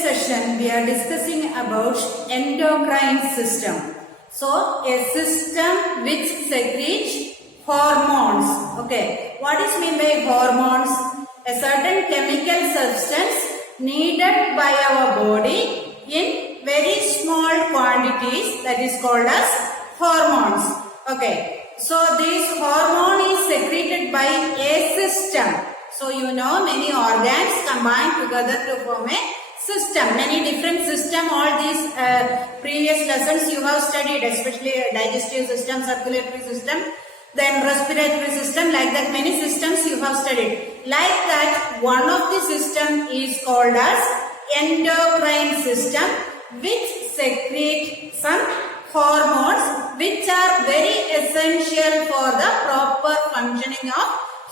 today's session we are discussing about endocrine system. So a system which secretes hormones. Okay, what is meant by hormones? A certain chemical substance needed by our body in very small quantities, that is called as hormones. Okay, so this hormone is secreted by a system. So you know many organs combine together to form a system. Many different system. All these previous lessons you have studied, especially digestive system, circulatory system, then respiratory system. Like that, many systems you have studied. Like that, one of the system is called as endocrine system, which secrete some hormones which are very essential for the proper functioning of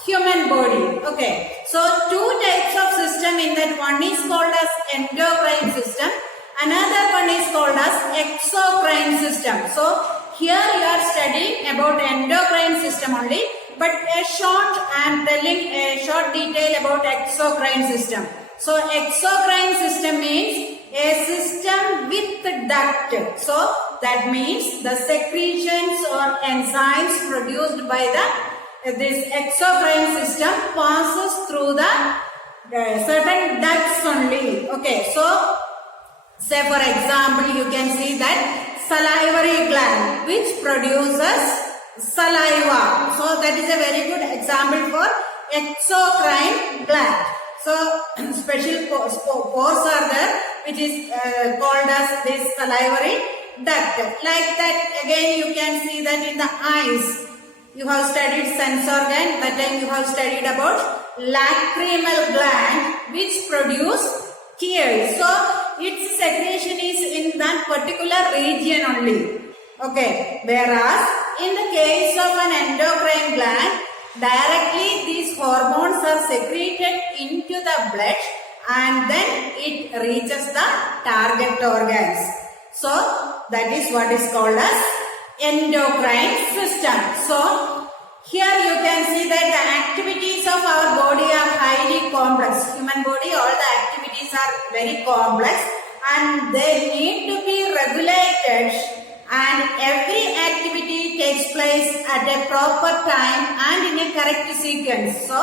human body. Okay, so two types of system in that. One is called as endocrine system, another one is called as exocrine system. So here you are studying about endocrine system only, but I am telling a short detail about exocrine system. So exocrine system means a system with duct. So that means the secretions or enzymes produced by this exocrine system passes through the certain ducts only. Okay, so say for example, you can see that salivary gland which produces saliva. So that is a very good example for exocrine gland. So special pores are there which is called as this salivary duct. Like that, again you can see that in the eyes. You have studied sense organ, that time you have studied about lacrimal gland which produce tears. So its secretion is in that particular region only. Okay, whereas in the case of an endocrine gland, directly these hormones are secreted into the blood and then it reaches the target organs. So that is what is called as endocrine system. So here you can see that the activities of our body are highly complex. Human body, all the activities are very complex and they need to be regulated, and every activity takes place at a proper time and in a correct sequence. So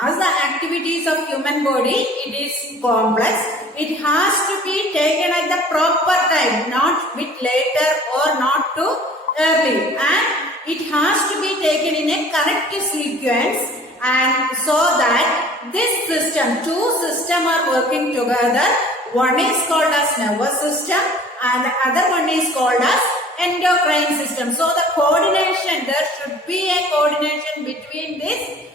as the activities of human body, it is complex. It has to be taken at the proper time, not bit later or not too early, and it has to be taken in a correct sequence, and so that this system, two systems are working together. One is called as nervous system and the other one is called as endocrine system. So the coordination, there should be a coordination between this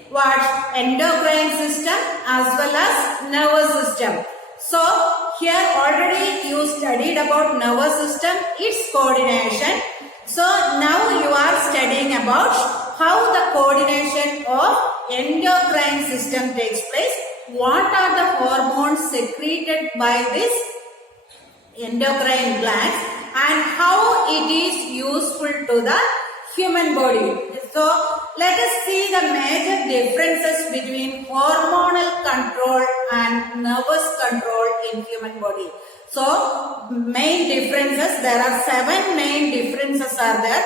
endocrine system as well as nervous system. So here already you studied about nervous system, its coordination. So now you are studying about how the coordination of endocrine system takes place. What are the hormones secreted by this endocrine glands and how it is useful to the human body. So let us see the major differences between hormonal control and nervous control in human body. So main differences, there are 7 main differences are there.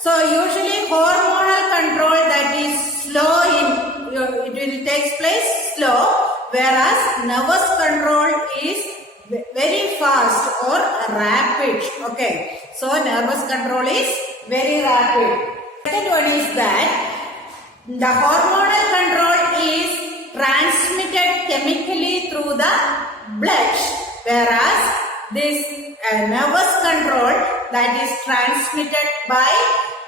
So usually hormonal control, that is slow it will take place slow, whereas nervous control is very fast or rapid. Okay, so nervous control is very rapid. Second one is that the hormonal control is transmitted chemically through the blood, whereas this nervous control, that is transmitted by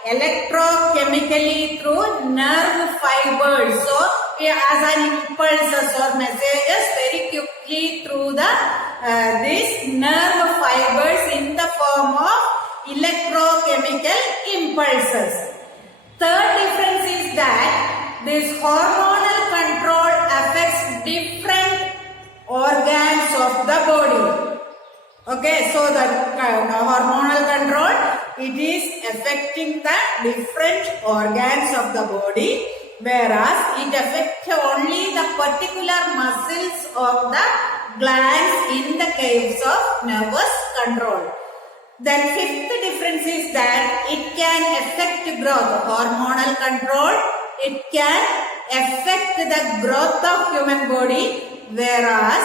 electrochemically through nerve fibers. So as an impulses or messages very quickly through the these nerve fibers in the form of electrochemical impulses. Third difference is that this hormonal control affects different organs of the body. Okay, so the hormonal control, it is affecting the different organs of the body, whereas it affects only the particular muscles of the glands in the case of nervous control. Then fifth difference is that it can affect growth. Hormonal control, it can affect the growth of human body, whereas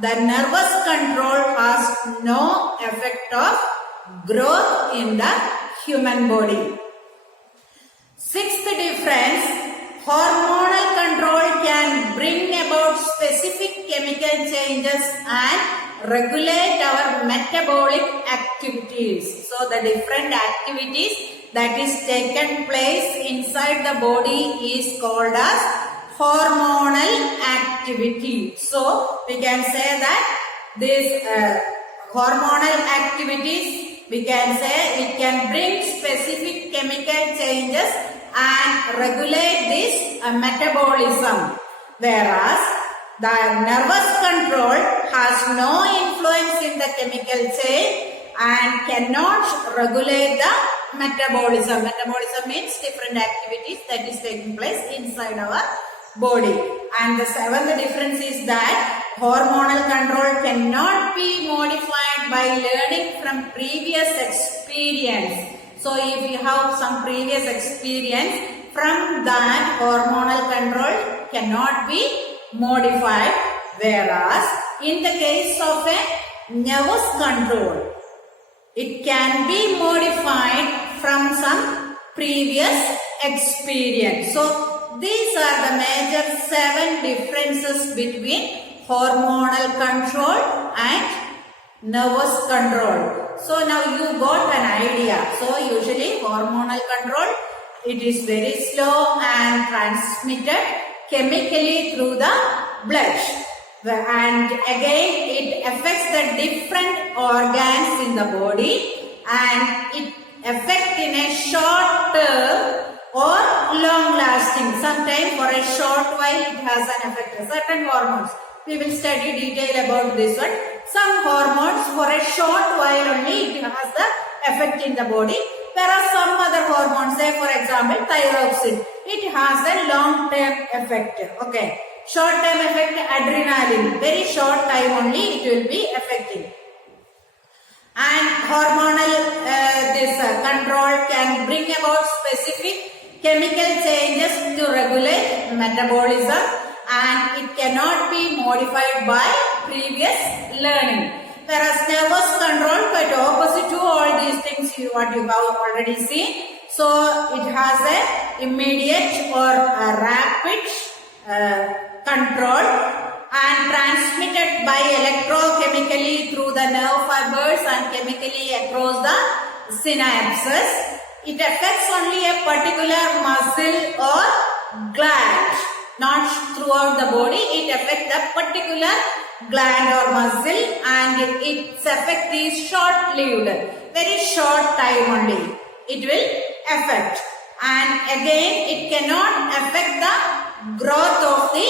the nervous control has no effect of growth in the human body. Sixth difference, hormonal control can bring about specific chemical changes and regulate our metabolic activities. So the different activities that is taken place inside the body is called as hormonal activity. So we can say that this hormonal activities, we can say it can bring specific chemical changes and regulate this metabolism, whereas the nervous control has no influence in the chemical chain and cannot regulate the metabolism. Metabolism means different activities that is taking place inside our body. And the seventh difference is that hormonal control cannot be modified by learning from previous experience. So if you have some previous experience, from that hormonal control cannot be modified, whereas in the case of a nervous control, it can be modified from some previous experience. So these are the major 7 differences between hormonal control and nervous control. So now you got an idea. So usually hormonal control, it is very slow and transmitted chemically through the blood, and again it affects the different organs in the body, and it affects in a short term or long lasting. Sometimes for a short while it has an effect. Certain hormones, we will study detail about this one. Some hormones for a short while only it has the effect in the body, whereas some other hormones, say for example thyroid, it has a long term effect. Okay, short term effect adrenaline, very short time only it will be affecting. And hormonal control can bring about specific chemical changes to regulate metabolism, and it cannot be modified by previous learning. Whereas nervous control, quite opposite to all these things what you have already seen. So it has a immediate or a rapid control and transmitted by electrochemically through the nerve fibers and chemically across the synapses. It affects only a particular muscle or gland, not throughout the body. It affects the particular gland or muscle, and its effect is short-lived, very short time only it will affect. And again it cannot affect the growth of the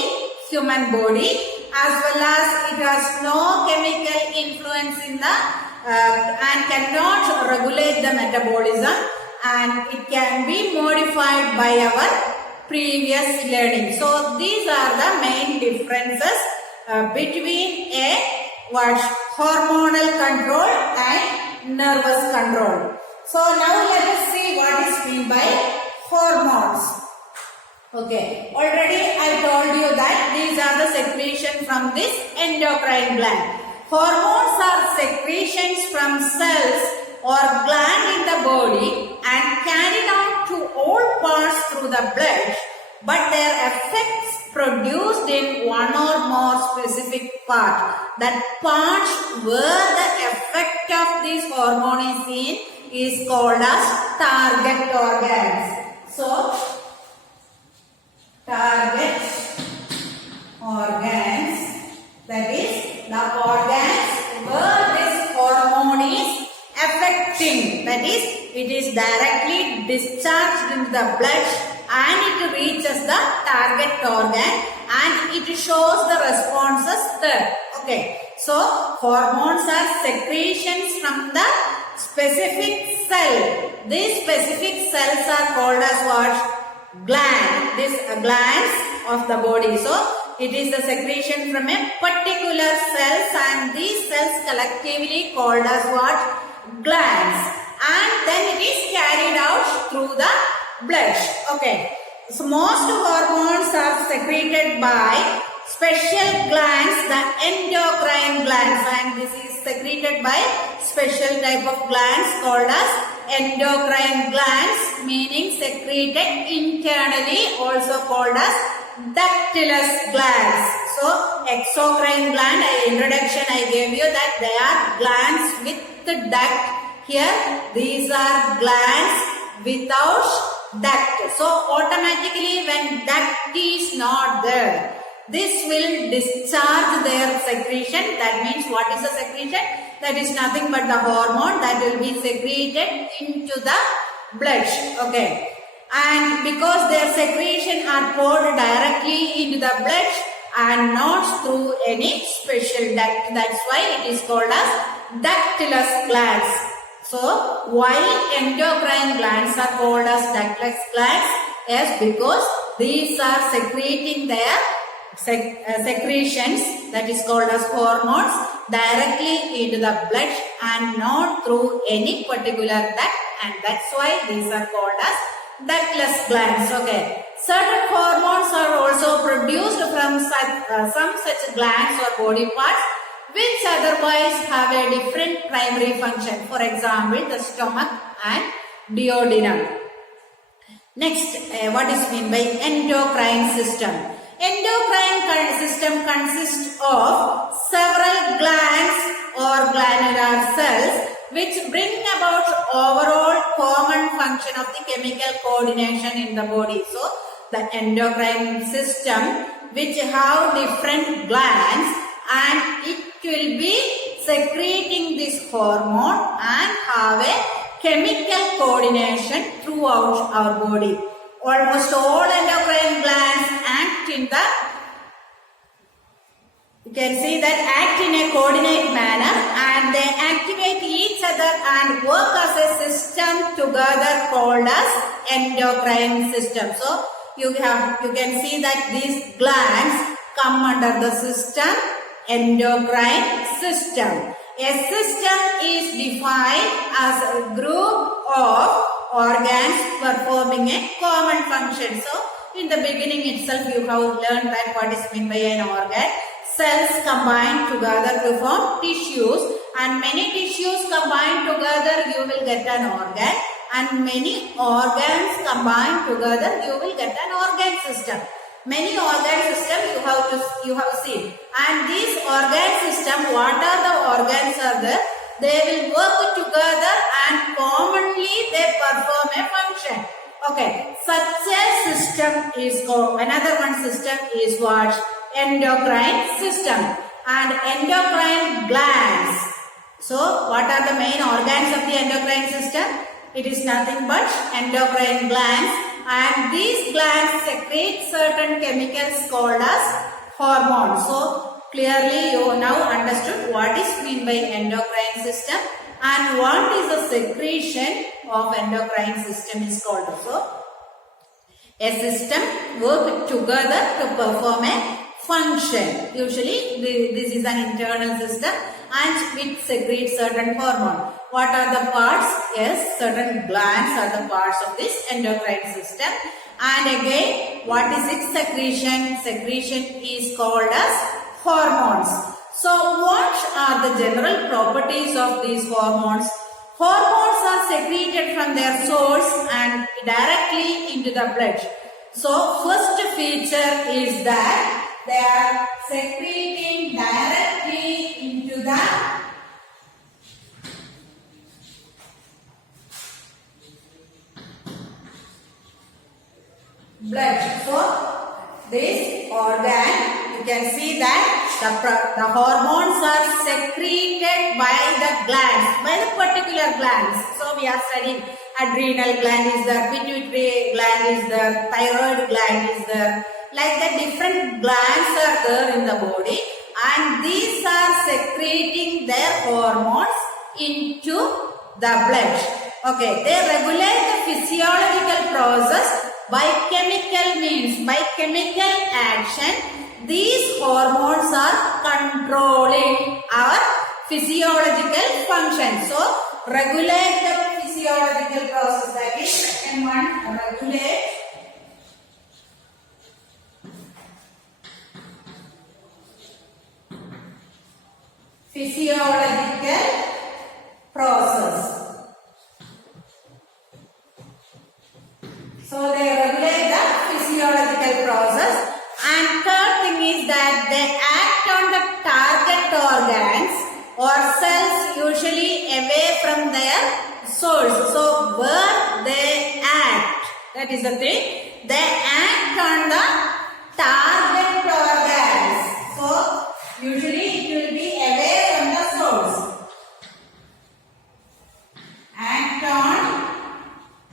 human body, as well as it has no chemical influence in the and cannot regulate the metabolism, and it can be modified by our previous learning. So these are the main differences between a hormonal control and nervous control. So now let us see what is meant by hormones. Okay, already I told you that these are the secretions from this endocrine gland. Hormones are secretions from cells or gland in the body and carried out to all parts through the blood, but their effects produced in one or more specific part. That part where the effect of this hormone is seen is called as target organs. So, target organs, that is the organs where this hormone is affecting, that is it is directly discharged into the blood and it reaches the target organ and it shows the responses there. Okay, so hormones are secretions from the specific cell. These specific cells are called as what? Gland. These glands of the body. So it is the secretion from a particular particular cells, and these cells collectively called as what? Glands. And then it is carried out through the blood. Okay. So most hormones are secreted by special glands, the endocrine glands, and this is secreted by special type of glands called as endocrine glands, meaning secreted internally, also called as ductless glands. So exocrine gland, introduction I gave you that they are glands with the duct. Here these are glands without duct. So automatically when duct is not there, this will discharge their secretion. That means what is the secretion? That is nothing but the hormone that will be secreted into the blood. Okay. And because their secretion are poured directly into the blood and not through any special duct, that's why it is called as ductless glands. So, why endocrine glands are called as ductless glands? Yes, because these are secreting their secretions, that is called as hormones, directly into the blood and not through any particular duct, and that's why these are called as ductless glands. Okay. Certain hormones are also produced from some such glands or body parts which otherwise have a different primary function. For example, the stomach and duodenum. Next, what is meant by endocrine system? Endocrine system consists of several glands or glandular cells which bring about overall common function of the chemical coordination in the body. So, the endocrine system which have different glands, and it will be secreting this hormone and have a chemical coordination throughout our body. Almost all endocrine glands act in the, you can see that act in a coordinate manner, and they activate each other and work as a system together called as endocrine system. So you can see that these glands come under the system endocrine system. A system is defined as a group of organs performing a common function. So, in the beginning itself you have learned that what is meant by an organ. Cells combine together to form tissues, and many tissues combine together you will get an organ, and many organs combine together you will get an organ system. Many organ system you have seen, and these organ system, what are the organs are there? They will work together and commonly they perform a function. Okay, such a system is called, another one system is what? Endocrine system. And endocrine glands. So what are the main organs of the endocrine system? It is nothing but endocrine glands. And these glands secrete certain chemicals called as hormones. So clearly you now understood what is meant by endocrine system and what is the secretion of endocrine system is called. So a system work together to perform a function. Usually this is an internal system and it secretes certain hormone. What are the parts? Yes, certain glands are the parts of this endocrine system. And again, what is its secretion? Secretion is called as hormones. So what are the general properties of these hormones? Hormones are secreted from their source and directly into the blood. So first feature is that they are secreting directly into the blood. So this organ, you can see that the hormones are secreted by the glands, by the particular glands. So we are studying adrenal gland is there, pituitary gland is there, thyroid gland is there. Like the different glands are there in the body, and these are secreting their hormones into the blood. Okay, they regulate the physiological process by chemical means, by chemical action. These hormones are controlling our physiological function. So, regulate the physiological process. That is second one, regulate physiological process. So they regulate the physiological process. And third thing is that they act on the target organs or cells usually away from their source. So where they act, that is the thing, they act on the target organs. So usually it will be away from the source. Act on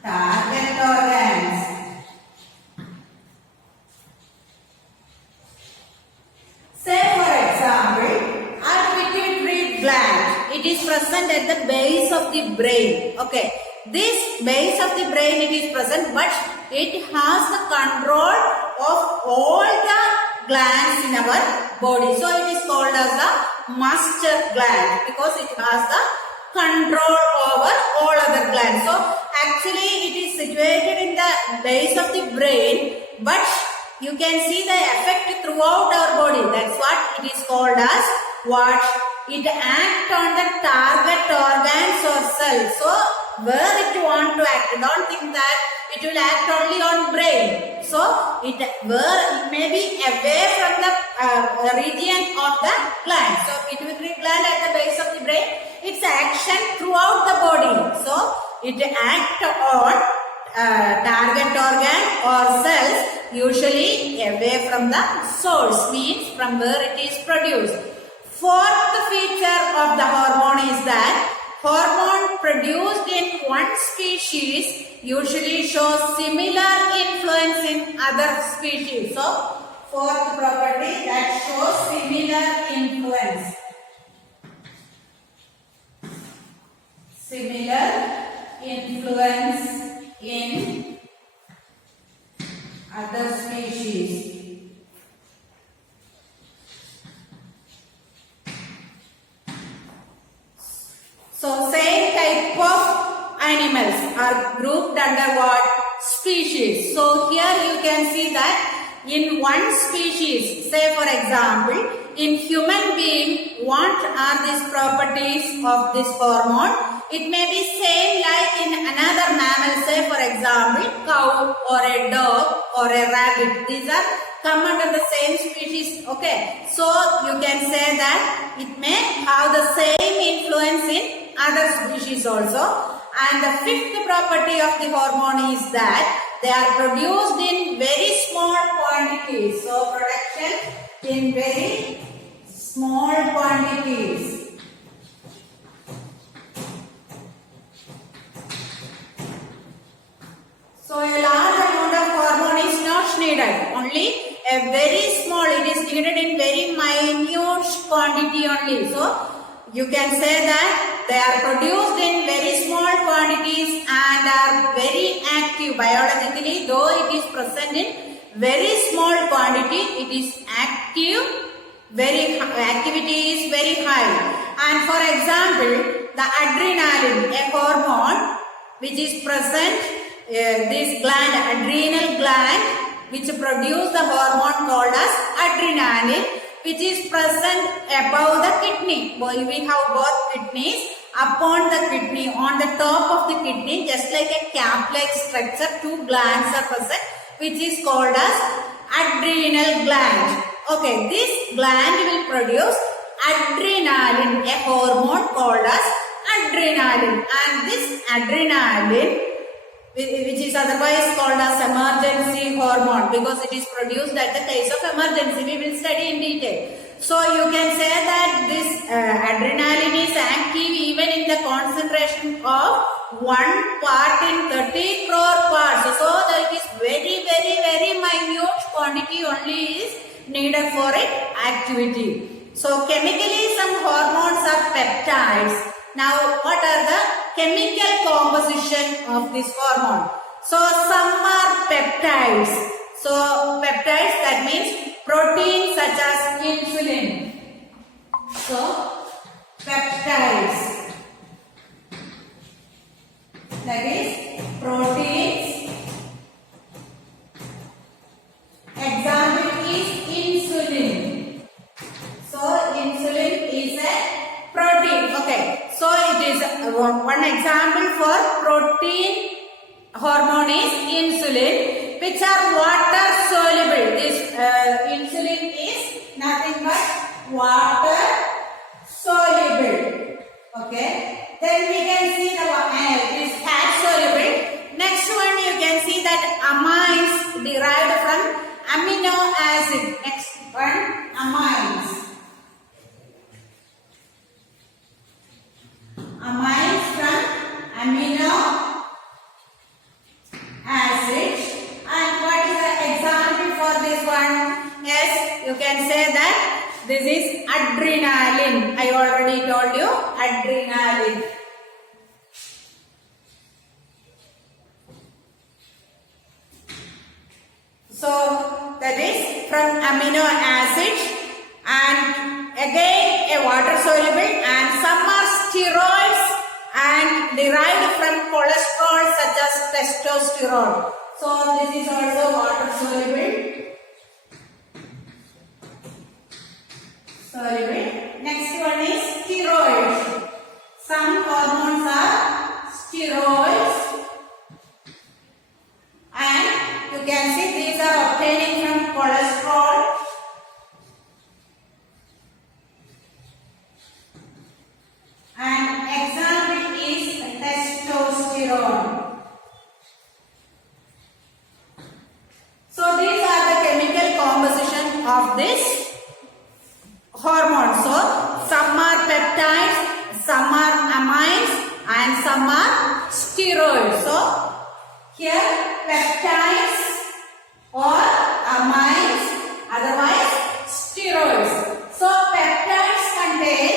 target organs. Say for example, our pituitary gland. It is present at the base of the brain. Okay. This base of the brain it is present, but it has the control of all the glands in our body. So it is called as the master gland because it has the control over all other glands. So actually it is situated in the base of the brain, but you can see the effect throughout our body. That's what it is called as what? It acts on the target organs or cells. So where it want to act, don't think that it will act only on brain. So it may be away from the region of the gland. So pituitary gland at the base of the brain, its action throughout the body. So it acts on target organ or cells usually away from the source, means from where it is produced. Fourth feature of the hormone is that hormone produced in one species usually shows similar influence in other species. So, fourth property that shows similar influence. Similar influence in other species. So same type of animals are grouped under what? Species. So here you can see that in one species, say for example, in human being, what are these properties of this hormone? It may be same like in another mammal, say for example, cow or a dog or a rabbit. These are come under the same species. Okay. So you can say that it may have the same influence in other species also. And the fifth property of the hormone is that they are produced in very small quantities. So production in very small quantities. So a large amount of hormone is not needed. Only a very small, it is needed in very minute quantity only. So you can say that they are produced in very small quantities and are very active biologically. Though it is present in very small quantity, it is active, activity is very high. And for example, the adrenaline, a hormone which is present, this gland, adrenal gland, which produce the hormone called as adrenaline, which is present above the kidney. We have both kidneys. Upon the kidney, on the top of the kidney, just like a cap-like structure, two glands are present, which is called as adrenal gland. Okay, this gland will produce adrenaline, a hormone called as adrenaline. And this adrenaline, which is otherwise called as emergency hormone, because it is produced at the case of emergency. We will study in detail. So you can say that this adrenaline is active even in the concentration of 1 part in 30 crore parts. So that it is very minute quantity only is needed for its activity. So chemically some hormones are peptides. Now what are the chemical composition of this hormone? So some are peptides. So peptides, that means proteins such as insulin. So peptides, that is proteins. Example is insulin. So insulin is a protein. Okay. So it is one example for protein hormone is insulin, which are water soluble. This insulin is nothing but water soluble. Okay. Then we can see the is fat soluble. Next one you can see that amines derived from amino acid. Next one, amines. Amines from amino acid. And what is the example for this one? Yes, you can say that this is adrenaline. I already told you adrenaline. So that is from amino acid, and again a water soluble, and some are steroids and derived from cholesterol such as testosterone. So this is also water soluble. Next one is steroids. Some hormones are steroids, and you can see these are obtaining from cholesterol. And example is testosterone. So these are the chemical composition of this hormone. So some are peptides, some are amines, and some are steroids. So here peptides or amines, otherwise steroids. So peptides contain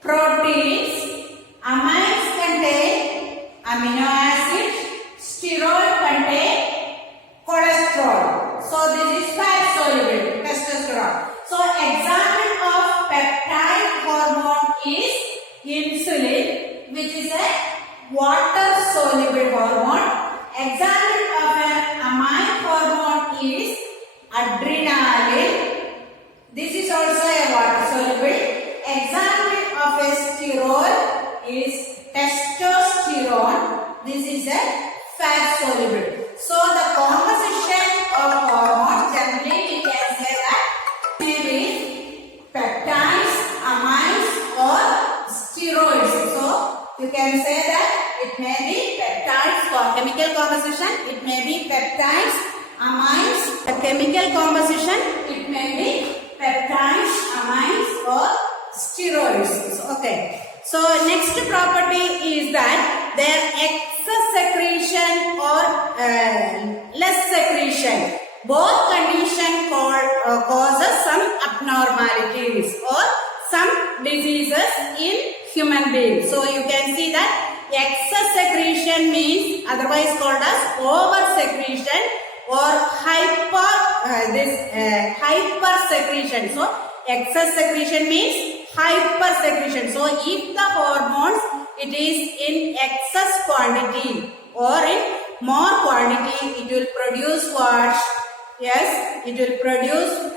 proteins, amines contain amino acid, steroid contain cholesterol. So this is fat soluble, testosterone. So example of peptide hormone is insulin, which is a water soluble hormone. Example of an amine hormone is adrenaline. This is also a water soluble. Example of a steroid is testosterone. This is a fat soluble. So the composition of hormone, generally we can say that may be peptides, amines or steroids. So you can say that it may be peptides for chemical composition, it may be peptides, amines. The chemical composition, it may be peptides, amines or steroids. Okay. So next property is that their excess secretion or less secretion. Both condition causes some abnormalities or some diseases in human beings. So you can see that excess secretion means otherwise called as over secretion or hyper secretion. So excess secretion means hyper secretion. So if the hormones it is in excess quantity or in more quantity, it will produce what? Yes, it will produce,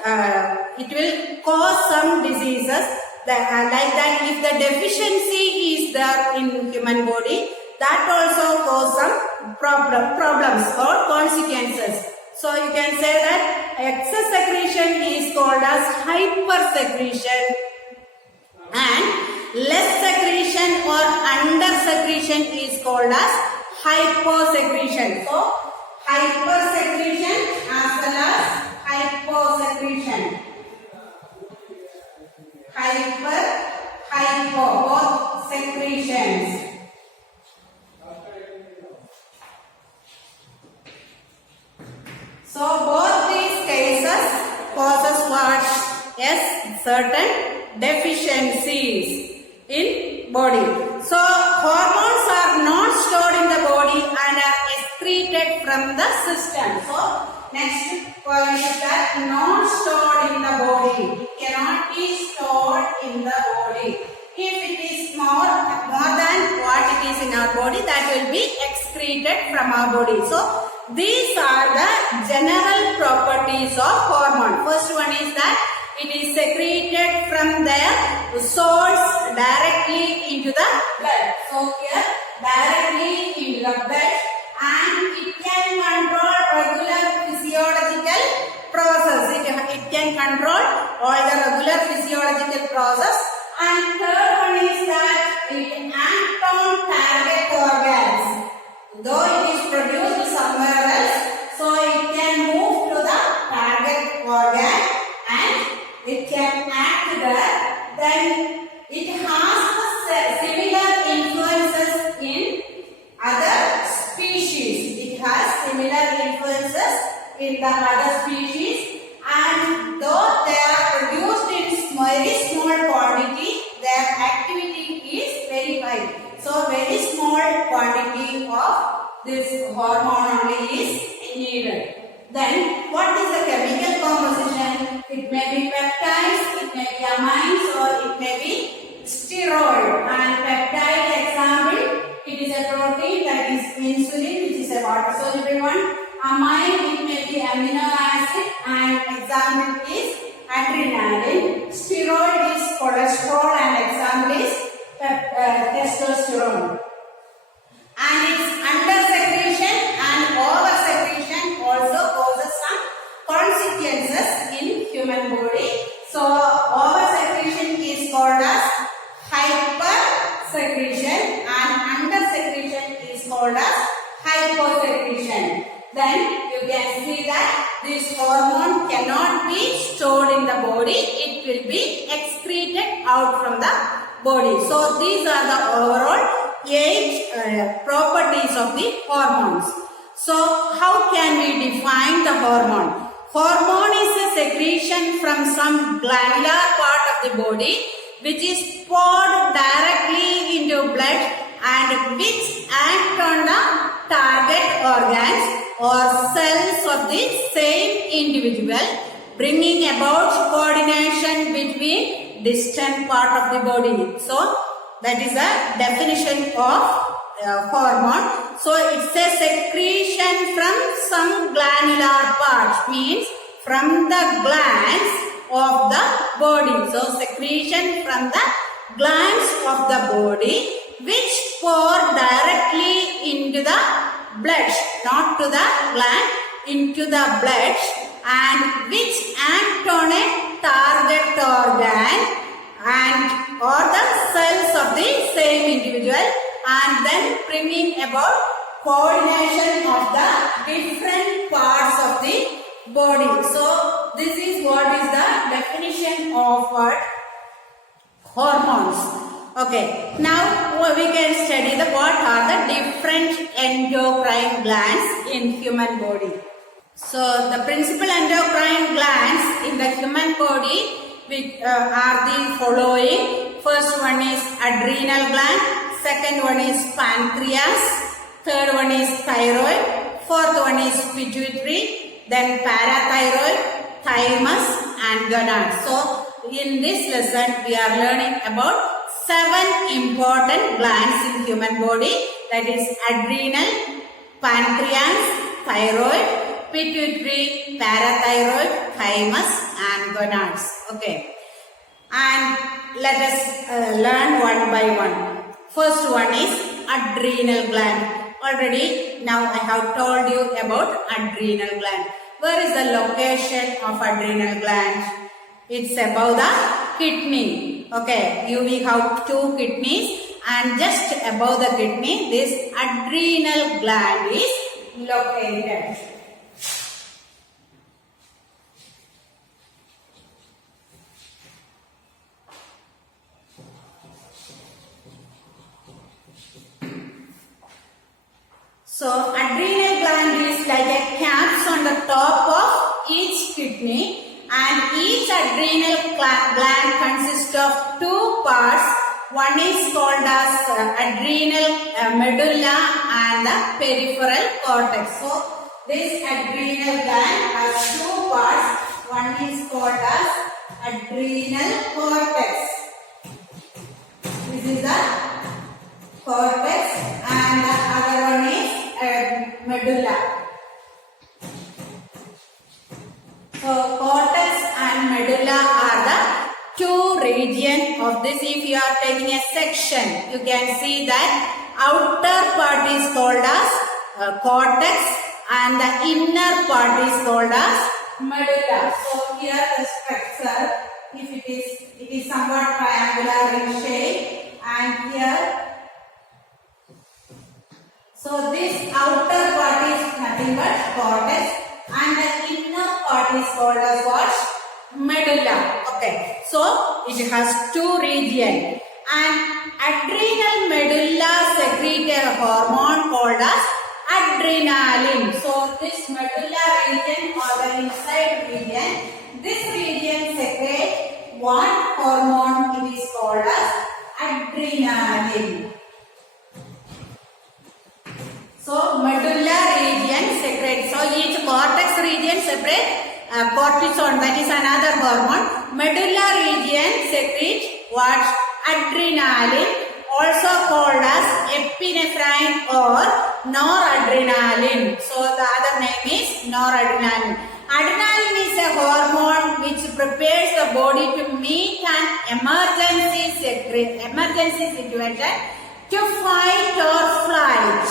it will cause some diseases. Like that, if the deficiency is there in human body, that also cause some problems or consequences. So you can say that excess secretion is called as hyper secretion, and less secretion or under secretion is called as hyposecretion. So hypersecretion as well as hyposecretion. Hypo, both secretions. So both these cases causes what? Yes, certain deficiencies in body. So hormones are not stored in the body and are excreted from the system. So next point is that not stored in the body. It cannot be stored in the body. If it is more than what it is in our body, that will be excreted from our body. So these are the general properties of hormone. First one is that it is secreted from their source directly into the blood. So here directly into the blood, and it can control regular physiological process. It can control all the regular physiological process. And third one is that it acts on target organs. Though it is produced somewhere else, so it can move to the target organ and it can act there. Then it has similar influences in other species. It has similar influences in the other species, and though they are produced in very small quantity, their activity is very high. So very small quantity of this hormone only is needed. Then what is the chemical composition? It may be peptides, it may be amines, or it may be steroid. And peptide example, it is a protein, that is insulin, which is a water soluble one. Amine, it may be amino acid, and example is adrenaline. Steroid is cholesterol, and example is testosterone. And its under secretion and over secretion also causes some consequences in human body. So over secretion is called as hyper secretion, and under secretion is called as hyposecretion. Then you can see that this hormone cannot be stored in the body. It will be excreted out from the body. So these are the overall 8 properties of the hormones. So how can we define the hormone? Hormone is a secretion from some glandular part of the body which is poured directly into blood and which act on the target organs or cells of the same individual, bringing about coordination between distant part of the body. So that is a definition of hormone. So it's a secretion from some glandular part, means from the glands of the body. So secretion from the glands of the body which pour directly into the blood, not to the gland, into the blood, and which act on a target organ and or the cells of the same individual, and then bringing about coordination of the different parts of the body. So this is what is the definition of hormones. Okay, now we can study what are the different endocrine glands in human body. So the principal endocrine glands in the human body are the following. First one is adrenal gland, second one is pancreas, third one is thyroid, fourth one is pituitary, then parathyroid, thymus and gonads. So in this lesson we are learning about 7 important glands in human body, that is adrenal, pancreas, thyroid, pituitary, parathyroid, thymus and gonads. Okay, and let us learn one by one. First one is adrenal gland. Already now I have told you about adrenal gland. Where is the location of adrenal gland? It's above the kidney. Okay, we have 2 kidneys, and just above the kidney this adrenal gland is located. So adrenal gland is like a caps on the top of each kidney, and each adrenal gland consists of 2 parts. One is called as adrenal medulla and the peripheral cortex. So this adrenal gland has two parts. One is called as adrenal cortex. This is the cortex and the other one is medulla. So cortex and medulla are the two regions of this. If you are taking a section, you can see that outer part is called as cortex and the inner part is called as medulla. So here the structure, if it is somewhat triangular in shape, and here, so this outer part is nothing but cortex and the inner part is called as what? Medulla. Okay, so it has two regions, and adrenal medulla secrete a hormone called as adrenaline. So this medulla region or the inside region, this region secretes one hormone. It is called as adrenaline. So medulla region secretes. So each cortex region separates cortisol, that is another hormone. Medulla region secretes what? Adrenaline, also called as epinephrine or noradrenaline. So the other name is noradrenaline. Adrenaline is a hormone which prepares the body to meet an emergency situation to fight or flight.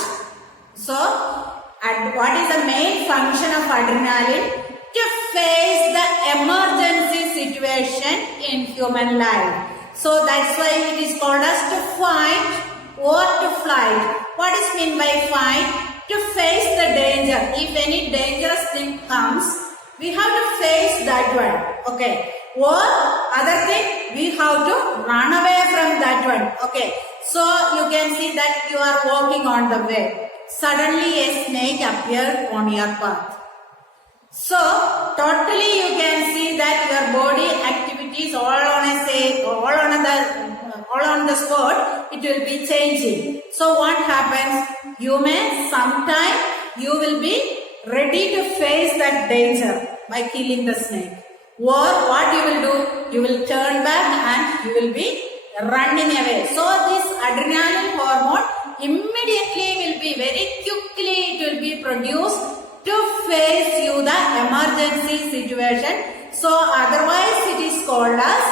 So, what is the main function of adrenaline? To face the emergency situation in human life. So that's why it is called as to fight or to flight. What is meant by fight? To face the danger. If any dangerous thing comes, we have to face that one. Okay. Or other thing, we have to run away from that one. Okay. So you can see that you are walking on the way. Suddenly a snake appeared on your path. So totally you can see that your body activities all on the spot, it will be changing. So what happens? Sometime you will be ready to face that danger by killing the snake. Or what you will do? You will turn back and you will be running away. So this adrenaline hormone immediately will be very quickly, it will be produced to face you the emergency situation. So otherwise it is called as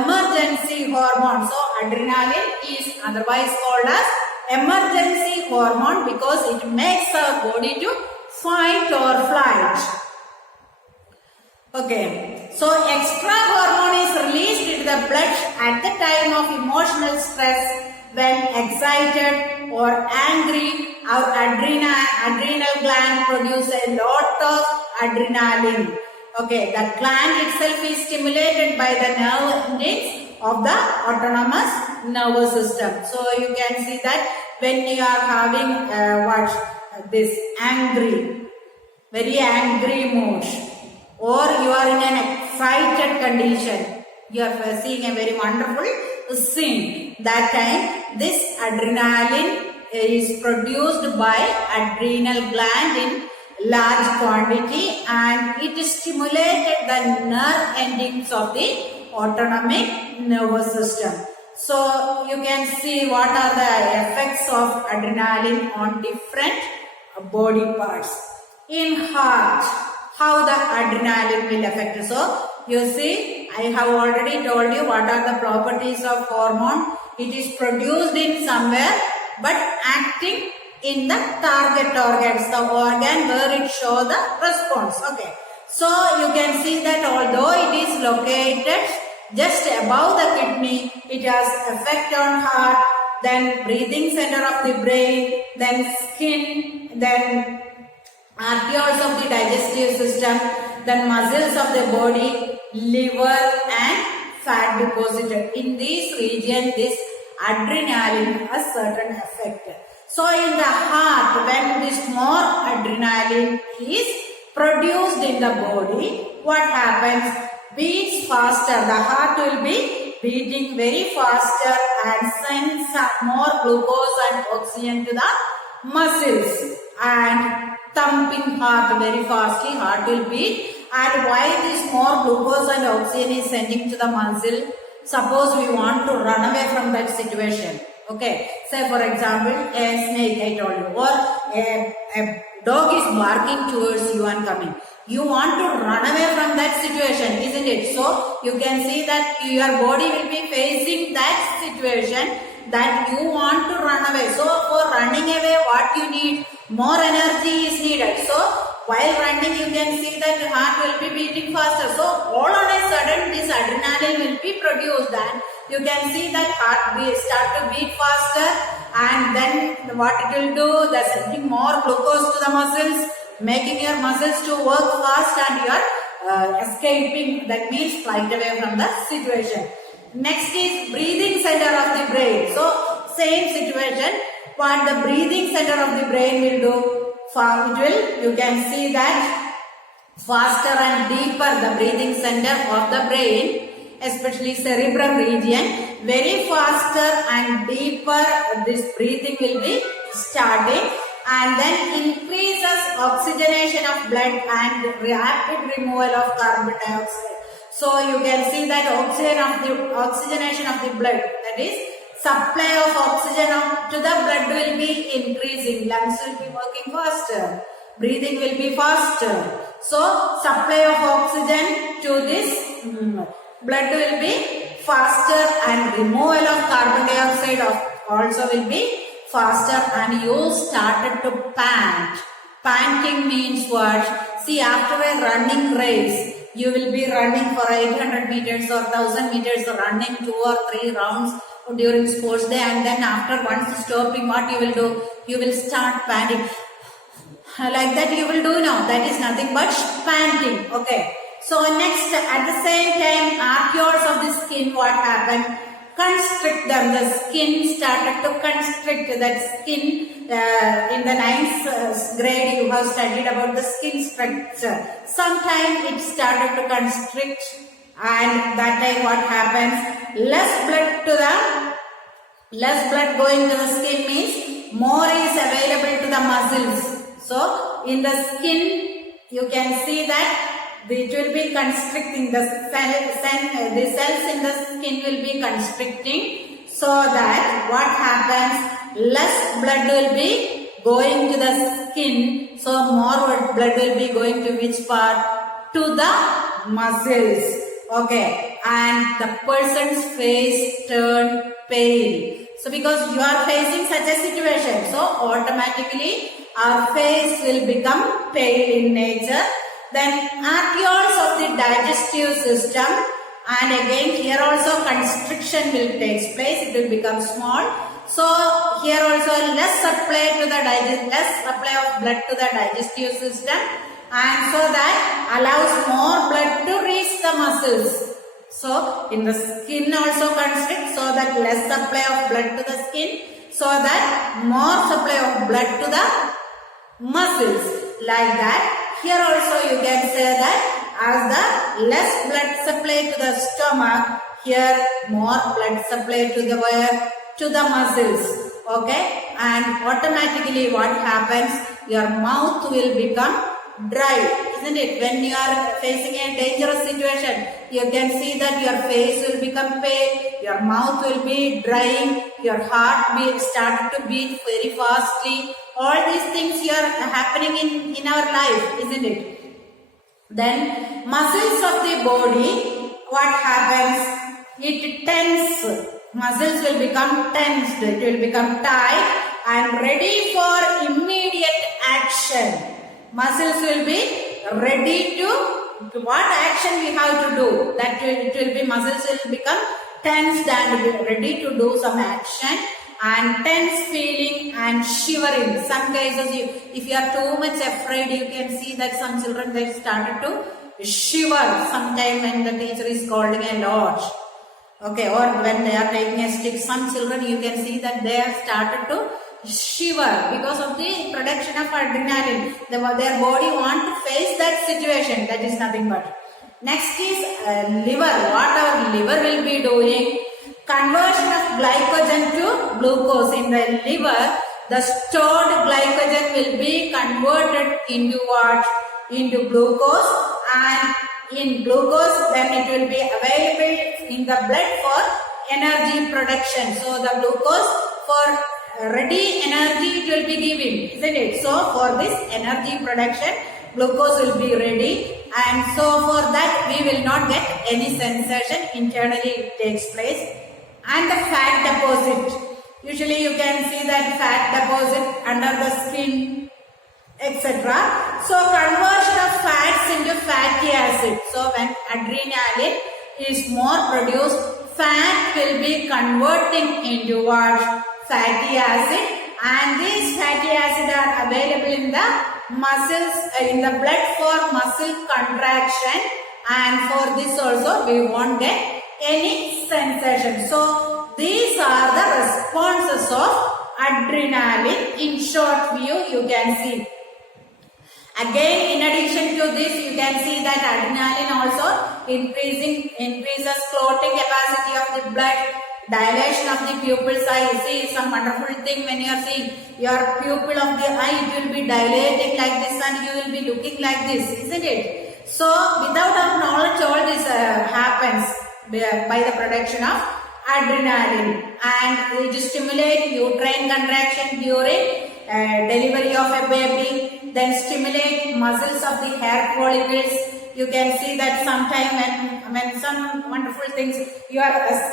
emergency hormone. So adrenaline is otherwise called as emergency hormone because it makes our body to fight or flight. Okay, so extra hormone is released into the blood at the time of emotional stress. When excited or angry, our adrenal gland produces a lot of adrenaline. Okay, the gland itself is stimulated by the nerve endings of the autonomous nervous system. So you can see that when you are having this very angry mood, or you are in an excited condition, you are seeing a very wonderful scene. That time this adrenaline is produced by adrenal gland in large quantity and it stimulated the nerve endings of the autonomic nervous system. So you can see what are the effects of adrenaline on different body parts. In heart, how the adrenaline will affect. So you see, I have already told you what are the properties of hormone. It is produced in somewhere but acting in the target organs, the organ where it shows the response. Okay. So you can see that although it is located just above the kidney, it has effect on heart, then breathing center of the brain, then skin, then arterioles of the digestive system, then muscles of the body, liver and fat deposited. In this region, this adrenaline has certain effect. So in the heart, when this more adrenaline is produced in the body, what happens? Beats faster. The heart will be beating very faster and sends more glucose and oxygen to the muscles. And thumping heart very fastly, heart will beat. And why this more glucose and oxygen is sending to the muscle? Suppose we want to run away from that situation. Okay, say for example, a snake I told you, or a dog is barking towards you and coming. You want to run away from that situation, isn't it? So you can see that your body will be facing that situation that you want to run away. So for running away, what you need? More energy is needed. So while running, you can see that the heart will be beating faster. So all on a sudden, this adrenaline will be produced, and you can see that heart will start to beat faster, and then what it will do? That's sending more glucose to the muscles, making your muscles to work fast, and you are escaping. That means flight away from the situation. Next is breathing center of the brain. So same situation. What the breathing center of the brain will do? You can see that faster and deeper the breathing center of the brain, especially cerebral region, very faster and deeper this breathing will be starting, and then increases oxygenation of blood and rapid removal of carbon dioxide. So you can see that oxygenation of the blood, that is supply of oxygen to the blood will be increasing, lungs will be working faster, breathing will be faster. So supply of oxygen to this blood will be faster, and removal of carbon dioxide also will be faster, and you started to pant. Panting means what? See, after a running race, you will be running for 800 meters or 1000 meters, running 2 or 3 rounds during sports day, and then after once stopping, what you will do? You will start panting. Like that you will do now. That is nothing but panting. Okay. So next, at the same time, arterioles of the skin, what happened? Constrict them. The skin started to constrict. That skin, in the 9th grade, you have studied about the skin structure. Sometime it started to constrict, and that time what happens? Less blood going to the skin means more is available to the muscles. So in the skin, you can see that it will be constricting. The cells in the skin will be constricting, so that what happens? Less blood will be going to the skin. So more blood will be going to which part? To the muscles. Okay, and the person's face turned pale. So because you are facing such a situation, so automatically our face will become pale in nature. Then arterioles of the digestive system, and again here also constriction will take place. It will become small. So here also less supply of blood to the digestive system, and so that allows more blood to reach the muscles. So in the skin also constrict, so that less supply of blood to the skin, so that more supply of blood to the muscles. Like that, here also you can say that as the less blood supply to the stomach, here more blood supply to the where? To the muscles. Okay, and automatically what happens? Your mouth will become dry, isn't it? When you are facing a dangerous situation, you can see that your face will become pale, your mouth will be drying, your heart will start to beat very fastly. All these things here are happening in our life, isn't it? Then muscles of the body, what happens? It tense. Muscles will become tensed. It will become tight and ready for immediate action. Muscles will be ready to what action we have to do. That it will be, muscles will become tensed and be ready to do some action, and tense feeling and shivering. Some cases, if you are too much afraid, you can see that some children, they started to shiver sometime when the teacher is scolding a lot. Okay, or when they are taking a stick, some children you can see that they have started to shiver because of the production of adrenaline. Their body want to face that situation. That is nothing but. Next is liver. What our liver will be doing? Conversion of glycogen to glucose. In the liver, The stored glycogen will be converted into what? Into glucose, and in glucose then it will be available in the blood for energy production. So the glucose for ready energy it will be given, isn't it? So for this energy production glucose will be ready, and so for that we will not get any sensation, internally it takes place. And the fat deposit, usually you can see that fat deposit under the skin, etc. So conversion of fats into fatty acid. So when adrenaline is more produced, fat will be converting into what? Fatty acid, and these fatty acid are available in the muscles, in the blood for muscle contraction, and for this also we won't get any sensation. So these are the responses of adrenaline. In short view you can see. Again, in addition to this, you can see that adrenaline also increases clotting capacity of the blood, dilation of the pupil's eye. See, some wonderful thing when you are seeing your pupil of the eye, it will be dilating like this and you will be looking like this, isn't it? So, without our knowledge, all this happens by the production of adrenaline, and it stimulates uterine contraction during delivery of a baby, then stimulate muscles of the hair follicles. You can see that sometime when some wonderful things, your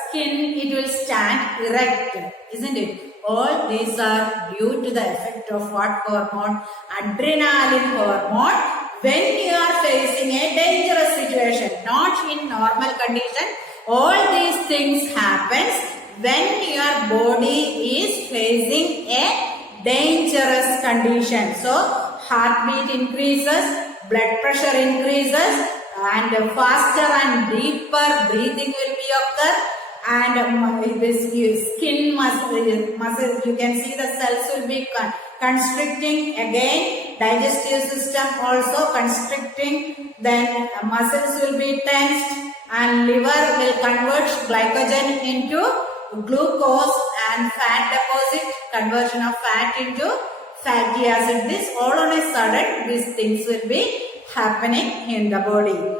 skin, it will stand erect, isn't it? All these are due to the effect of what hormone? Adrenaline hormone. When you are facing a dangerous situation, not in normal condition, all these things happens when your body is facing a dangerous condition. So heartbeat increases, blood pressure increases, and faster and deeper breathing will be occur, and this skin muscle, you can see the cells will be constricting. Again, digestive system also constricting, then muscles will be tensed, and liver will convert glycogen into glucose, and fat deposit, conversion of fat into fatty acid. This all on a sudden, these things will be happening in the body.